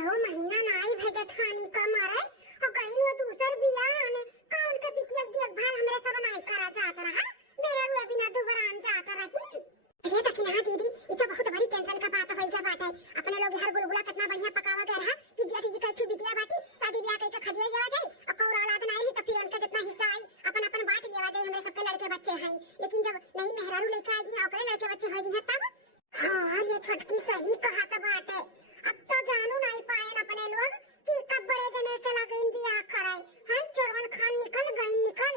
छहो महीना नाई भेजत हानि का मारे और कहीं वो दूसर बिया ने कौन के बिटिया देखभाल हमरे सब नाई करा चाहत रहा मेरा हुआ बिना दुबरान चाहत रही। अरे तकिना दीदी ये तो बहुत बड़ी टेंशन का बात होई का बात है। अपने लोग हर गुलगुला कितना बढ़िया पकावा गया रहा कि जेठी जी का बिटिया बाटी शादी ब्याह कई का खदिया जावा जाए और कौर औलाद ना आई तो फिर उनका जितना हिस्सा आई अपन अपन बांट लेवा जाए। हमरे सबके लड़के बच्चे हैं लेकिन जब नहीं मेहरारू लेके आ दिया ओकरे लड़के बच्चे हो जी तब हां ये छटकी सही कहा था बात है। अब तो जानू नहीं पाए अपने लोग कि कब बड़े जने चला गई बियाह कराए हैं चोरवन खान निकल गई निकल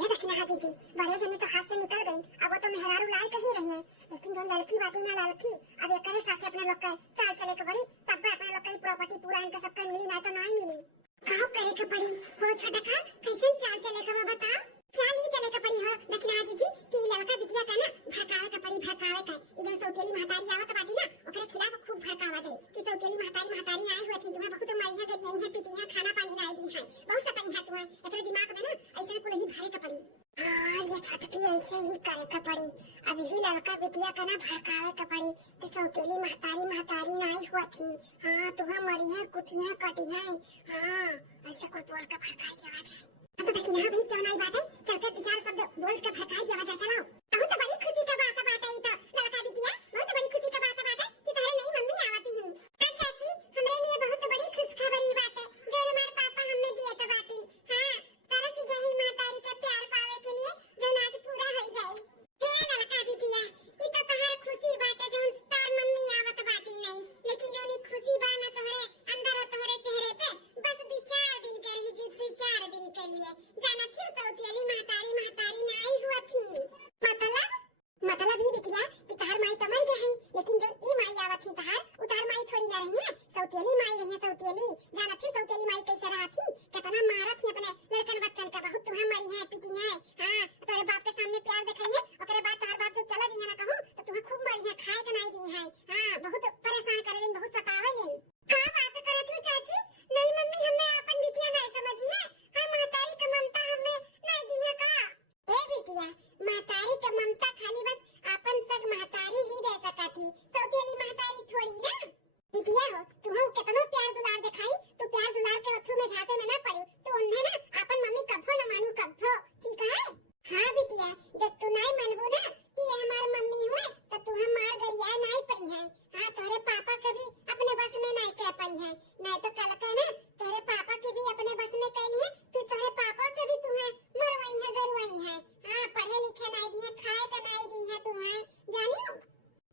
ये देखना हाजी जी बड़े जने तो हाथ से निकल गई। अब वो तो मेहरारू लाई कही रही है लेकिन जो लड़की बाती ना लड़की अब एक करे साथ अपने लोग का चाल चले के बड़ी तब अपने लोग की प्रॉपर्टी पूरा इनका सबका मिली ना तो नहीं मिली कहो करे के पड़ी वो छोटा का कैसे चाल चले के बता चाल ही चले के पड़ी हो। लेकिन हाजी जी कि लड़का बिटिया का ना भड़कावे के पड़ी भड़कावे का इधर सौतेली महतारी आवत बाटी ना ओकरे खिलाफ खूब भड़कावा जाए कि सौतेली महतारी आई हुई थी तुम्हें बहुत मारिया गई है पीटी है खाना पानी नहीं दी है बहुत सताई है तुम्हें एकरे दिमाग में ना ऐसे को नहीं भरे के पड़ी। हां ये छटकी ऐसे ही करे के पड़ी अब ही लड़का बिटिया का ना भड़कावे के पड़ी कि सौतेली महतारी नहीं हुई थी। हां तुम्हें मरी है कुटी है कटी है हां ऐसे कोई बोल के भड़काई देवा जाए। तो देखिए ना भाई क्यों नहीं बात है चल के चार शब्द बोल के भड़काई देवा जाए। चलो बहुत बड़ी खुशी का बात है ये तो लड़का बिटिया बहुत बड़ी खुशी का बात है कि तारे नहीं मम्मी आवती है। चाची हमरे लिए बहुत बड़ी खुशखबरी बात है जो हमारे पापा हमने दिया तो बात हां तारा सी गई महतारी का प्यार पावे के लिए जो आज पूरा हो जाए। हे लड़का बिटिया ये तो तोहर खुशी बात है जो तार मम्मी आवत बात नहीं लेकिन जो नी खुशी बा ना तोहरे अंदर और तोहरे चेहरे पे बस 2-4 दिन के लिए जो 2-4 दिन के लिए जाना फिर सौतेली महतारी नहीं हुआ थी। मतलब ये बिटिया कि तार माई तो मर गई लेकिन जो ई माई आवत थी तार माई थोड़ी ना रही है सौतेली माई रही है सौतेली जाना फिर सौतेली माई कैसे रहा थी कितना मारा थी अपने लड़कन बच्चन का बहुत तुम्हें मरी है पीटी है। हां तेरे बाप के सामने प्यार दिखाइए ओकरे बाद तार बाप जब चला दिया ना कहूं तो तुम्हें खूब मरी है खाए का नहीं दी है। हां बहुत परेशान करेलिन बहुत सतावेलिन का बात करत हो चाची नहीं मम्मी हमने अपन बिटिया नहीं समझी है हां महतारी का ममता हमने नहीं दी है का ए बिटिया महतारी का ममता खाली बस अपन सग महतारी ही दे सकती सौतेली महतारी थोड़ी ना बिटिया हो तुम्हें कितना प्यार दुलार दिखाई तो प्यार दुलार के अथू में झांसे में ना पड़ो तो उन्हें ना अपन मम्मी कभो न मानू कभो ठीक है। हां बिटिया जब तू नहीं मानबो ना कि ये हमार मम्मी हुए तो तू हमार गरिया नहीं पई है। हां तोरे पापा कभी अपने बस में नहीं कह पाई है नहीं तो कल का ना तोरे पापा के भी अपने बस में कैली है फिर तोरे पापा से भी तुम्हें मरवाई है गरवाई है। हां पढ़े लिखे नहीं दिए खाए का नहीं दी है तुम्हें जानियो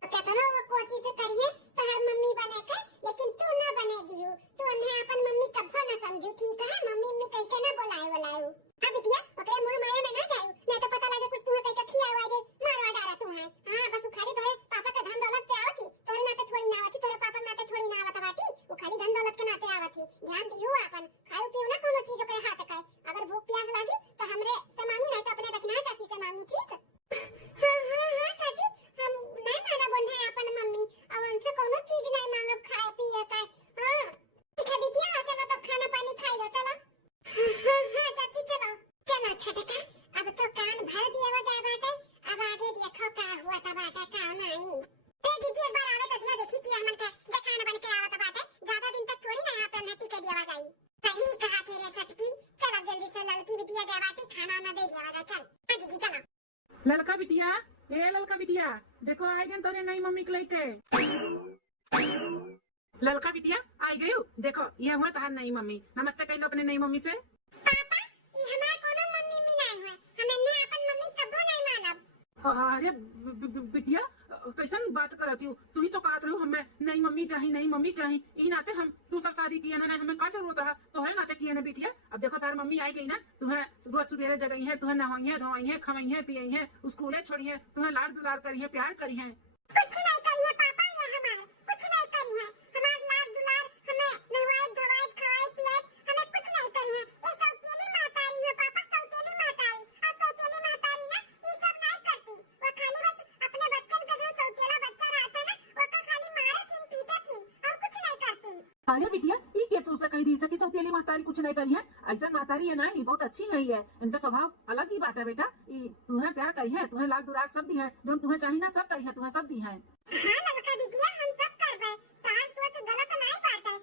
कितना वो कोशिश करिए तो हर मम्मी बने के लेकिन तू ना बने दियो तू उन्हें अपन मम्मी कभो ना समझू ठीक है मम्मी कह के ना बुलाए। हां बिटिया ओकरे मुंह मारे में ना जाओ नहीं तो पता लगे कुछ तुम्हें कह के खियावा दे मारवा डाला तुम्हें। हां बस खाली तोरे पापा का धन दौलत पे आवती तोरे नाते थोड़ी ना आवती तोरे पापा नाते थोड़ी ना आवत बाटी वो खाली धन दौलत के नाते आवती। ध्यान दियो अपन खाओ पियो ना कोनो चीज ओकरे हाथ का अगर भूख प्यास लगी तो हमरे से मांगू नहीं तो अपने रखना चाची से मांगू ठीक। हां चाची हम नहीं माना बोल है अपन मम्मी अब उनसे कोनो चीज नहीं मांगब खाए पिए का। हां ठीक है बिटिया चलो तो खाना पानी खा लो चलो। हां चाची चलो छटका अब तो कान भर दिया बता बाटे अब आगे देखो का हुआ था बाटे का नहीं। ए दीदी एक बार आवे तो दिया देखी कि हमन के जखान बन के आवत बाटे ज्यादा दिन तक थोड़ी ना पे नटी के दिया जाई। सही कहा तेरे छटकी चल जल्दी से लड़की बिटिया के बाटी खाना ना दे दिया जा चल दीदी चलो। लड़का बिटिया ए लड़का बिटिया देखो आई गन तोरे नई मम्मी के लेके लड़का बिटिया आई गई देखो ये हुआ तहार नई मम्मी नमस्ते कह लो अपने नई मम्मी से। पापा ये हमार कोनो मम्मी में नहीं है हमें ने अपन मम्मी कबो नहीं मानब। अरे बिटिया कैसन बात करती हूँ तू ही तो कहत रही हमें नई मम्मी चाहिए ई नाते हम तू सब शादी किया ना हमें का जरूरत है तो है नाते किया ना बिटिया। अब देखो तार मम्मी आई गई ना तुम्हें रोज सवेरे जगई है तुम्हें नहाई है धोई है खवाई है पियई है स्कूले छोड़ी है तुम्हें लाड़ दुलार करी है प्यार करी है। कुछ नहीं करी है पापा ये हमार कुछ नहीं करी है हमार लाड़ दुलार हमें नहवाई धोवाई खवाई पियाई हमें कुछ नहीं करी है। ये सौतेली महतारी है पापा सौतेली महतारी और सौतेली महतारी ना ये सब नहीं करती वो खाली बस अपने बच्चन का जो सौतेला बच्चा रहता ना वो का खाली मारे थी पीटे थी और कुछ नहीं करती। अरे बिटिया ये क्या तुमसे कह दी सकी सौतेली महतारी कुछ नहीं करी है ऐसा महतारी है ना ये बहुत अच्छी नहीं है इनका स्वभाव अलग ही बात है बेटा तुम्हें प्यार करी है तुम्हें लाड़ दुलार सब दी है जो तुम्हें चाहिए ना सब करी है तुम्हें सब दी है। हां लड़का बिटिया हम सब करबे तार सोच गलत नहीं बात है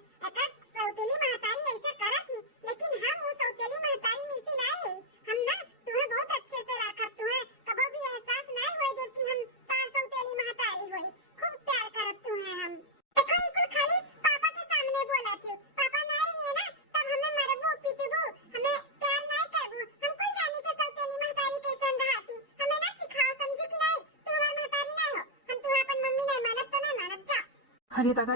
अरे दादा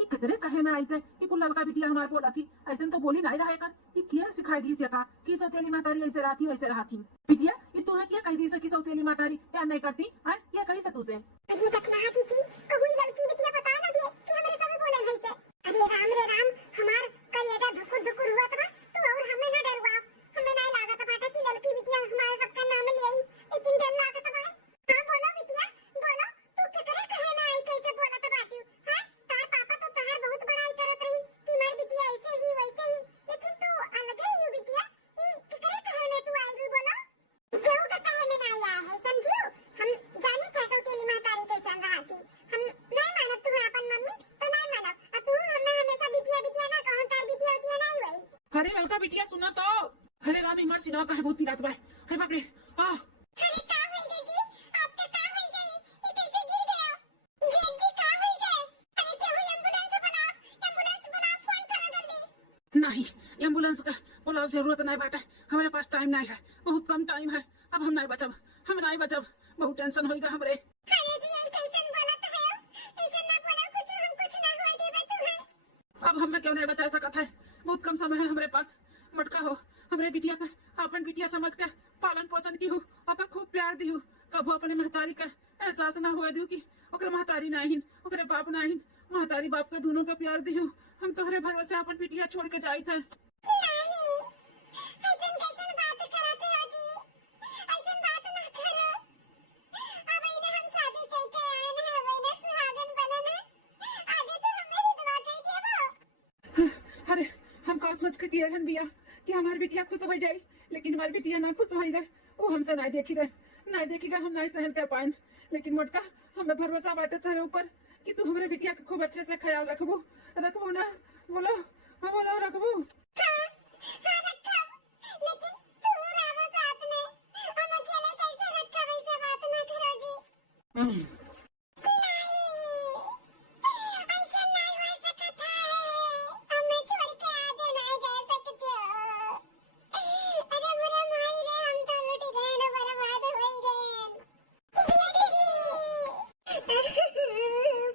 ये ककरे कहे में आई थे ये कुल लड़का बिटिया हमार बोला थी ऐसे तो बोली नहीं रहा कर ये क्या सिखाई दी से का कि सौतेली मातारी ऐसे राती वैसे रहाती बिटिया ये तुम्हें क्या कही दी से कि सौतेली मातारी क्या नहीं करती है क्या कही से तुझे अरे दखना जीजी कहूई लड़की बिटिया बता ना दिए कि हमारे सब बोले है से अरे राम रे राम हमार कलेजा धुकुर धुकुर हुआ था तू और हमें ना डरवा हमें ना लागत बाटा कि लड़की बिटिया हमारे सबका नाम ले आई लेकिन डर लागत बा हां बोलो बिटिया बोलो तू केकरे कहे में आई कैसे बोलत बाटू हां तार पापा तो तहार बहुत बड़ाई करत रही कि मार बिटिया ऐसे ही वैसे ही लेकिन तू अलग ही हो बिटिया ई केकरे कहे में तू आई भी बोलो केहू के कहे में नहीं आया है समझियो हम जानी कैसे तेली मातारी कैसन रहती हम नहीं मानत तू अपन मम्मी तो नहीं मानत तू हमें हमेशा बिटिया बिटिया ना कहन तार बिटिया बिटिया नहीं होई अरे लड़का बिटिया सुना तो अरे रामी मार सिनेमा का है बहुत पीरात बा अरे बाप रे अरे का होई गई जी आपका का होई गई ये कैसे गिर गया जेठ जी का होई गए अरे केहू एम्बुलेंस बुला फोन करो जल्दी नहीं एम्बुलेंस का बोला जरूरत नहीं बेटा हमारे पास टाइम नहीं है बहुत कम टाइम है अब हम नहीं बचब बहुत टेंशन होएगा हमरे अरे जी ये कैसन बोलत है ऐसा ना बोला कुछ हम कुछ ना होए देबे तुम्हें अब हमें क्यों नहीं बचा सकता है बहुत कम समय है हमारे पास मटका हो हमारे बिटिया का अपन बिटिया समझ के पालन पोषण की हूँ और खूब प्यार दी हूँ कबो अपने महतारी का एहसास ना हुए दू कि ओकरे महतारी नहीं ओकरे बाप नहीं महतारी बाप के दोनों का प्यार दी हूँ हम तोहरे भरोसे अपन बिटिया छोड़ के जाई थे नहीं ऐसन कैसन बात करते हो जी ऐसन बात ना करो अब इन्हें हम शादी करके आए हैं अब इन्हें सुहागन बनन है आज तो हमें विधवा कह के वो अरे हम का सोच के किए हन बिया कि हमारी बिटिया खुश हो जाए लेकिन हमारी बिटिया ना खुश हो गए वो हमसे नहीं देखी गए हम नहीं सहन कर पाए लेकिन मोटका हमें भरोसा बाटे तेरे ऊपर कि तू हमारे बिटिया का खूब अच्छे से ख्याल रखबो ना बोलो रखबो हाँ रखा लेकिन तू रहो साथ में हम अकेले कैसे रखा वैसे बात ना करो जी नहीं ऐसा नहीं हो सकता है हमें छोड़ के आज नहीं जा सकते हो अरे मेरे माई रे हम तो लुट गए ना बर्बाद हो गए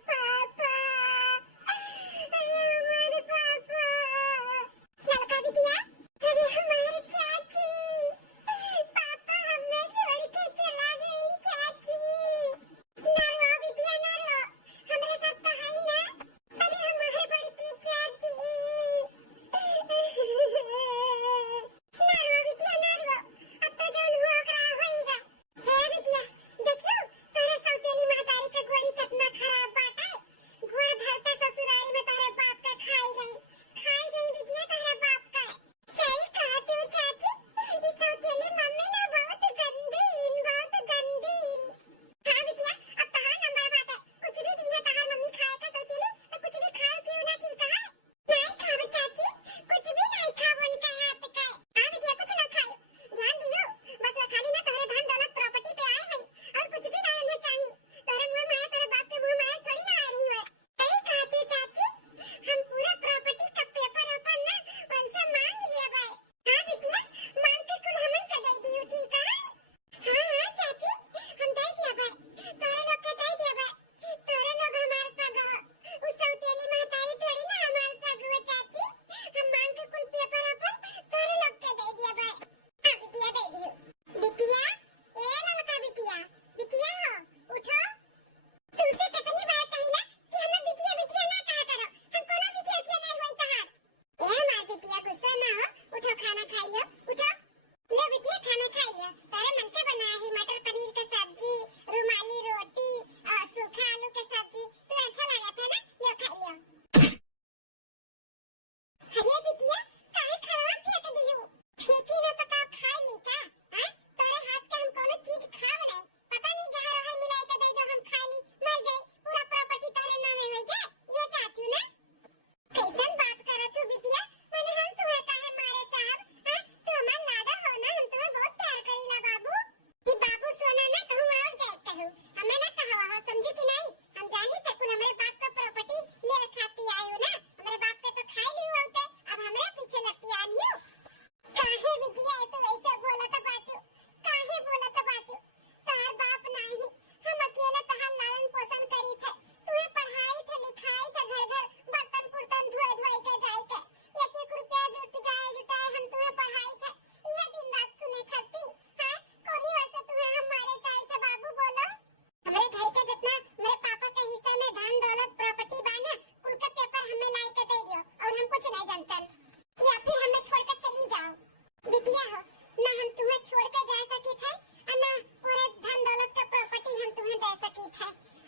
पापा हमारे पापा लड़का बिटिया अरे हमारी चाची पापा हमें छोड़ के चला गई चाची नहीं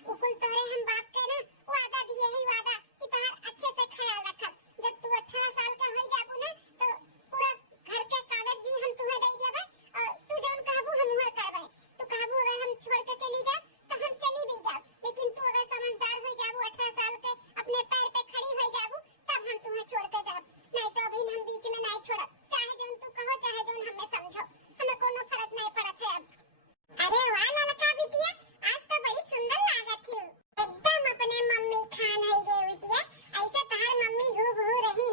कुकुल तोरे हम बाप के ना वादा दिए ही वादा कि तोहर अच्छे से ख्याल रखब। जब तू 18 साल का हो जाबू ना तो पूरा घर के कागज भी हम तुम्हें दे देबे और तू जौन कहबू हम उहे करबे। तू कहबू अगर हम छोड़ के चली जा तो हम चली भी जाब, लेकिन तू अगर समझदार हो जाबू 18 साल के अपने पैर पे खड़ी हो जाबू तब हम तुम्हें छोड़ के जाब, नहीं तो अभी हम बीच में नहीं छोड़ब। चाहे जौन तू कहो चाहे जौन हमें समझो, हमें कोनो फर्क नहीं पड़त है अब। अरे वाह ललका बिटिया, आज तो बड़ी सुंदर लागत हो। एकदम अपने मम्मी खान है गे बिटिया, ऐसे तहार मम्मी हूबहू रही।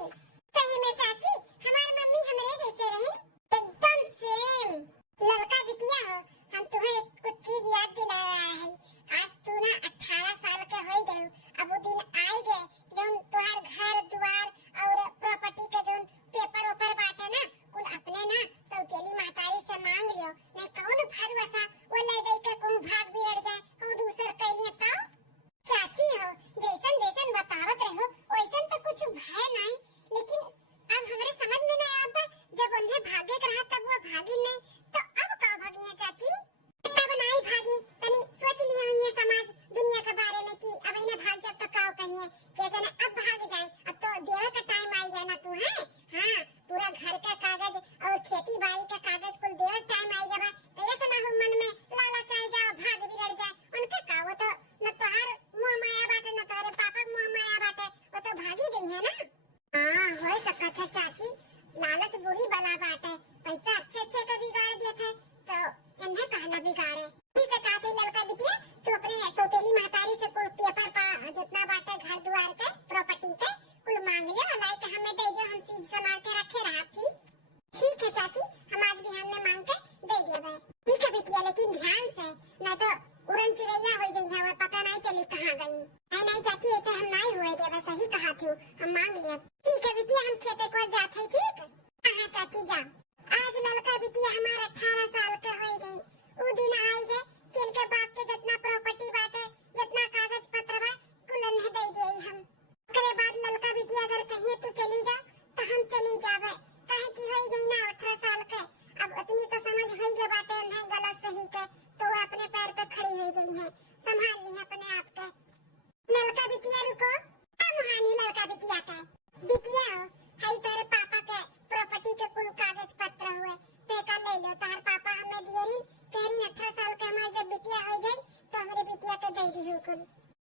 सही में चाची हमार मम्मी हमरे जैसे रही, एकदम सेम। ललका बिटिया हो, हम तुम्हें कुछ चीज याद दिलाया है। आज तू ना 18 साल के हो गए, अब वो दिन आए गए जौन तुहार घर द्वार और प्रॉपर्टी के जौन पेपर ओपर बाटे ना कुल अपने ना सौतेली मातारी से मांग लियो, नहीं कौन फरवसा वो ले दे के कहूं भाग बिगड़ जाए कहूं दूसर कैलिए ताऊ। चाची हो जैसन जैसन बतावत रहो वैसन तो कुछ भय नहीं, लेकिन अब हमरे समझ में नहीं आता जब उन्हें भागे के रहा तब वो भागी नहीं तो अब का भागी है चाची? तब नहीं भागी, तनी सोच लिए हुई समाज दुनिया के बारे में कि अब इन्हें भाग जब तो काव कहिए कि जाने अब भाग जाए। अब तो देवे का टाइम आई गया ना तू है। हाँ पूरा घर का कागज और खेती बाड़ी का कागज कुल देवे टाइम आई गया, तो ये तो ना हो मन में लालच आ जाए भाग बिगड़ जाए। उनके का वो तो न तोहार मुंह माया बाटे न तोहरे पापा मुंह माया बाटे, वो तो भागी गई है ना। हाँ हो सकत है चाची, लालच बुरी बला बाटे, पैसा अच्छे अच्छे का बिगाड़ देते तो इन्हें कहना बिगाड़े। ठीक है कहते ललका बिटिया, तू अपने सौतेली महतारी से कुल पेपर पा जितना बाटे घर द्वार के प्रॉपर्टी के कुल मांग लियो, लाई के हमें दे दो, हम सीध संभाल के रखे रहा। ठीक है चाची, हम आज बिहान में मांग के दे देबे। ठीक है बिटिया, लेकिन ध्यान से न तो उड़न चिड़ैया हो जाई है, पता नहीं चली कहाँ गई। नहीं चाची ऐसे हम नहीं हुए देबे, सही कहा थी, हम मांग लिया। ठीक है बिटिया, हम खेते को जाते हैं। ठीक हाँ चाची जा। आज ललका बिटिया हमारा 18 साल के हो गई, वो दिन आई गए कि इनके बाप के जितना प्रॉपर्टी बाटे जितना कागज पत्र बा कुल उन्हें दे दिए हम। उसके बाद ललका बिटिया अगर कहिए तू चली जा तो हम चली जावे, काहे की हो गई ना 18 साल के, अब इतनी तो समझ हो गई बाटे उन्हें गलत सही के, तो वो अपने पैर पे खड़ी हो गई है, संभाल ली अपने आप के। ललका बिटिया रुको, मुहानी ललका बिटिया के बिटिया हो, हाई तेरे पापा के प्रॉपर्टी के कुल कागज पत्र हुए ते का ले लो, तार पापा हमें दिए रही कहरी 18 साल के हमारे जब बिटिया हो जाए तो हमारे बिटिया के दे दी हो कुल।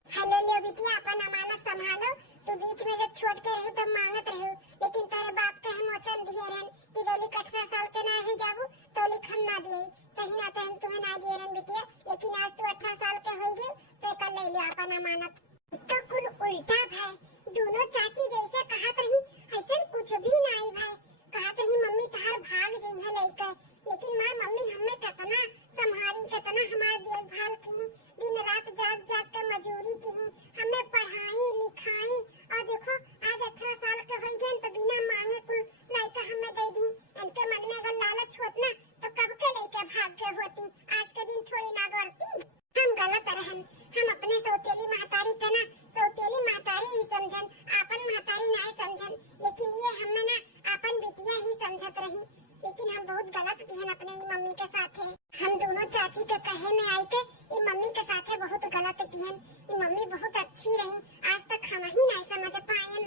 हेलो लियो बिटिया, अपन अमानत संभालो। तू बीच में जब छोड़ के रही तब मांगत रही, लेकिन तेरे बाप के हम वचन दिए रहन कि जोली 18 साल के ना हो जाबू तो लिख हम ना दिए, कहीं ना तो हम तुम्हें ना दिए रहन बिटिया, लेकिन आज तू 18 साल के हो गई तो कल ले लियो अपन अमानत। तो कुल उल्टा भाई, दोनों चाची जैसे कहत रही ऐसे कुछ भी नहीं भाई, कहत रही मम्मी तार भाग जाई है लेके, लेकिन मां मम्मी हमें कितना संभाली कितना हमारे देखभाल की, दिन रात जाग जाग के मजूरी की, हमें पढ़ाई लिखाई, और देखो आज 18 साल के हो गए तो बिना मांगे कुल लाइका हमें दे दी। इनके मन में अगर लालच होत ना तो कब के लेके भाग के होती, आज के दिन थोड़ी ना करती। हम गलत रहन, हम अपने सौतेली महतारी के ना सौतेली महतारी ही समझन, आपन महतारी नहीं समझन, लेकिन ये हमें ना आपन बिटिया ही समझत रही, लेकिन हम बहुत गलत किए अपने ही मम्मी के साथ है। हम दोनों चाची के कहे में आई के ये मम्मी के साथ है बहुत गलत किए, ये मम्मी बहुत अच्छी रही, आज तक हम ही नहीं समझ पाए।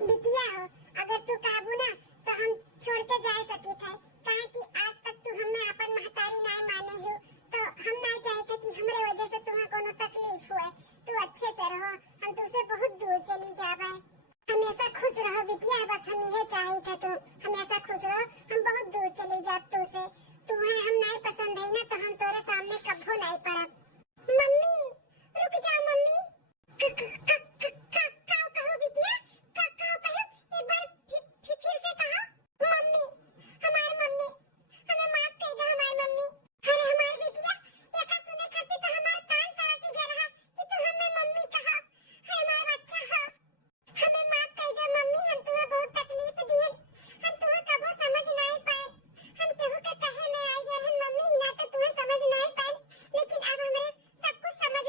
बिटिया हो अगर तू काबू ना तो हम छोड़ के जा सके थे, कहे कि आज तक तू हमें अपन महतारी नहीं माने हो, तो हम नहीं चाहते कि हमारे वजह से तुम्हें कोनो तकलीफ हुए, तू अच्छे से रहो, हम तुझसे बहुत दूर चली जावे। हमेशा खुश रहो बिटिया, बस हम ये चाहते तू हमेशा खुश रहो, हम बहुत दूर चली जात तुझसे, तुम्हें हम नहीं पसंद है ना तो हम तेरे सामने कभी नहीं पड़ब। मम्मी रुक जाओ मम्मी, कहो बिटिया, कहो एक बार फिर से कहो। मम्मी हमारी मम्मी, हमें माफ कर दो हमारी मम्मी। अरे हमारी बिटिया एक सुने खाती तो हमारा कान तरस गया रहा कि तू हमें मम्मी कहा, है हमारा बच्चा हो, हमें माफ कर दो मम्मी, हम तुम्हें बहुत तकलीफ दी है, हम तुम्हें कभी समझ नहीं पाए, हम केहू के कहे में आई गए हैं मम्मी, ना तो तुम्हें समझ नहीं पाए, लेकिन अब हमें सब कुछ समझ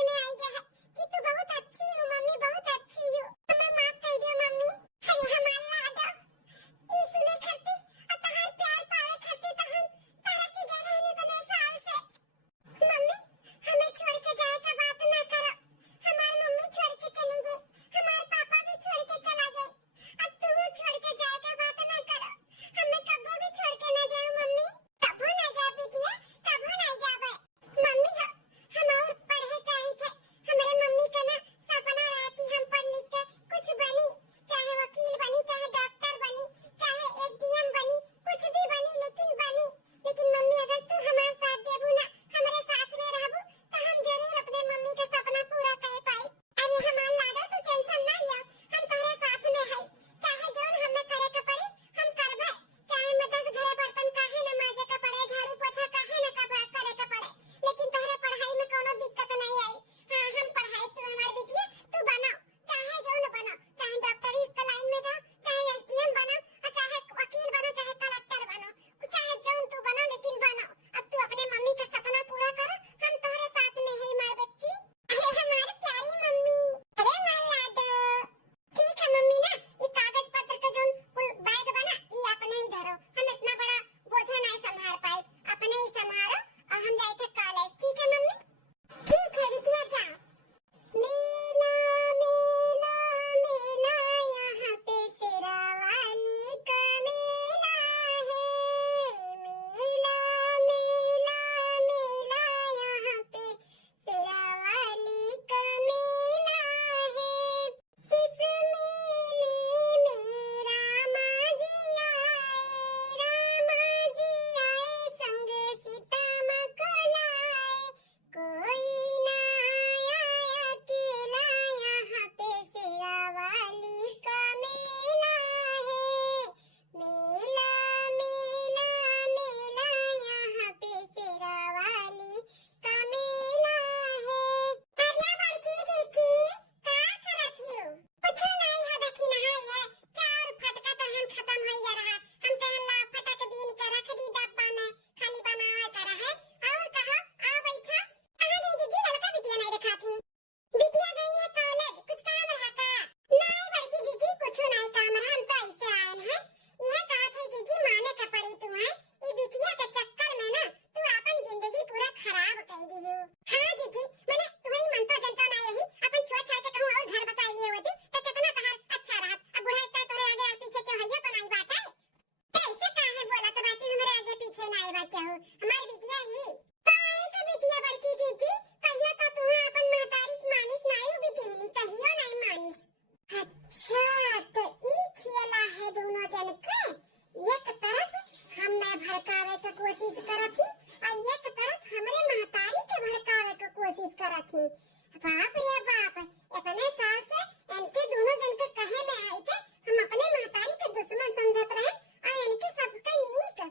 बाप रे बाप, इतने साल से इनके दोनों जन के कहे में आई थे हम अपने महतारी के दुश्मन समझत रहे और इनके सबके नीक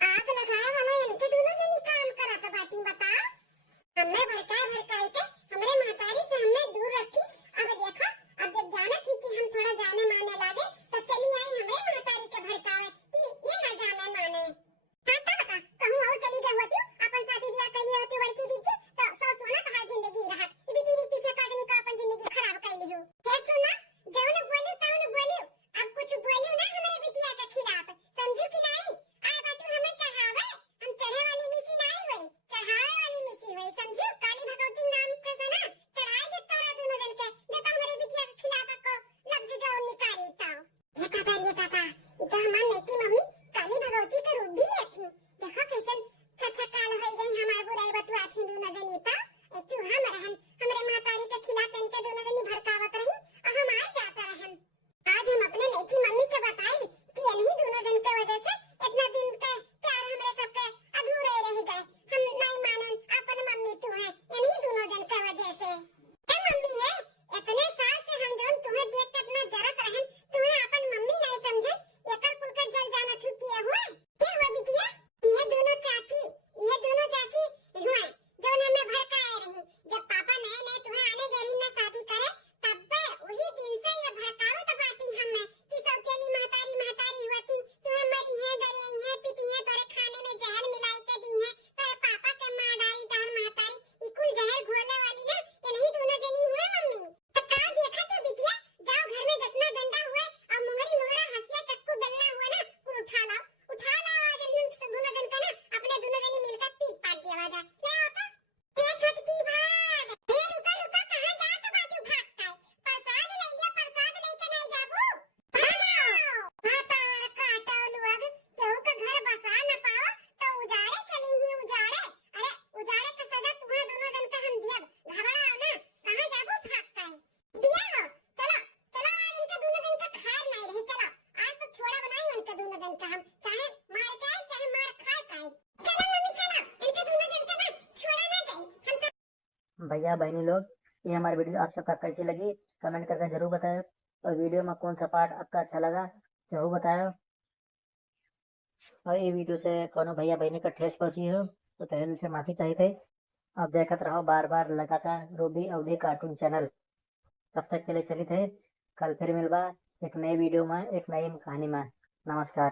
आग लगाए वाला इनके दोनों जन ही काम करत बाटी। बताओ, हमें भड़काई के हमरे महतारी से हमने दूर रखी। अब देखो, अब जब जाने थी कि हम थोड़ा जाने माने लागे तो चली आई हमरे महतारी के भड़कावे कि ये ना जाने माने। हाँ तो बता, कहूँ और चली गई होती अपन शादी ब्याह कैली होती बड़की दीदी तो सौ सोना कहा जिंदगी रहत। बेटी ने पीछे काटनी का अपन जिंदगी खराब कैली हो। क्या सुना, जवन बोली तवन बोली, अब कुछ बोली ना हमारे बिटिया के खिलाफ, समझू कि नहीं? आए बातू हमें चढ़ावे, हम चढ़े वाली मिसी नहीं हुई, चढ़ावे वाली मिसी हुई, समझू? काली भगवती नाम के से ना चढ़ाई दे तोरा दोनों जन के, जो तो हमारे बिटिया के खिलाफ को लफ्ज जो निकाली उताओ। ये काका, ये तो हमार नेकी मम्मी काली भगवती के रूप भी लेती। देखो कैसन छछकाल हो गई हमार बुराई बतुआ थी दोनों जनी ता चूहा मरहन हमरे महतारी के खिलाफ इनके दोनों जनी भड़कावत रही और हम आए जाता रहन। आज हम अपने नेकी मम्मी के बताई कि इन्हीं दोनों जन के वजह से इतना दिन के प्यार हमरे सबके अधूरे रह गए। हम नहीं मानन अपन मम्मी तू है, इन्हीं दोनों जन के वजह से। ए मम्मी है, इतने साल से हम जोन तुम्हें देख के इतना जरत रहन, तुम्हें अपन मम्मी नहीं समझे, एकर कुल का जल जाना थू किए हुए। क्या हुआ बिटिया? ये दोनों चाची हुआ जोन हमें भड़काए रही। जब पापा नए नए तुम्हें आने गरी ना शादी करे तब पे वही दिन से ये भड़कावत बाटी हमें कि सौतेली महतारी होती, तुम्हें मरी है, डरी है, पिटी है, तोरे खाने में जहर मिलाई के दी है, तोरे पापा के मार डाली तार महतारी, ई कुल जहर घोले वाली ना ये नहीं दोनों जनी हुए मम्मी। तो का देखा तो बिटिया, जाओ घर में जितना डंडा हुए और मुंगरा हंसिया चक्कू बेलना हुआ ना कुल उठा लाओ आज हम दोनों जन का ना अपने दोनों जनी मिलकर पीट पाट दिया जा। क्या होता ये छटकी भाग, ये रुका कहां जात बाजू भाग काय? प्रसाद लेके नहीं जाबू? भागो भातार काटो लोग, केहू के घर बसा न पाओ तो उजाड़े चली ही उजाड़े। अरे उजाड़े का सजा तुम्हारे दोनों जन का हम दियब, घबराओ ना, कहां जाबू भाग काय? दिया हो, चलो आज इनके दोनों जन का खैर नहीं रही। चलो आज तो छोड़ा बनाई उनके दोनों जन का हम, चाहे मार के चाहे मार खाए काय। चलो मम्मी चलो, इनके दोनों जन का ना छोड़ा ना जाए। हम तो भैया बहनी लोग, ये हमारी वीडियो आप सबका कैसी लगी कमेंट करके जरूर बताएं। और वीडियो में कौन सा पार्ट आपका अच्छा लगा जरूर बताएं। और ये वीडियो से कोनो भैया बहनी का ठेस पहुंची हो तो तहे दिल से माफी चाहिए। अब देखते रहो बार बार लगातार रूबी अवधि कार्टून चैनल। तब तक के लिए चलिए थे, कल फिर मिलबा एक नई वीडियो में एक नई कहानी में। नमस्कार।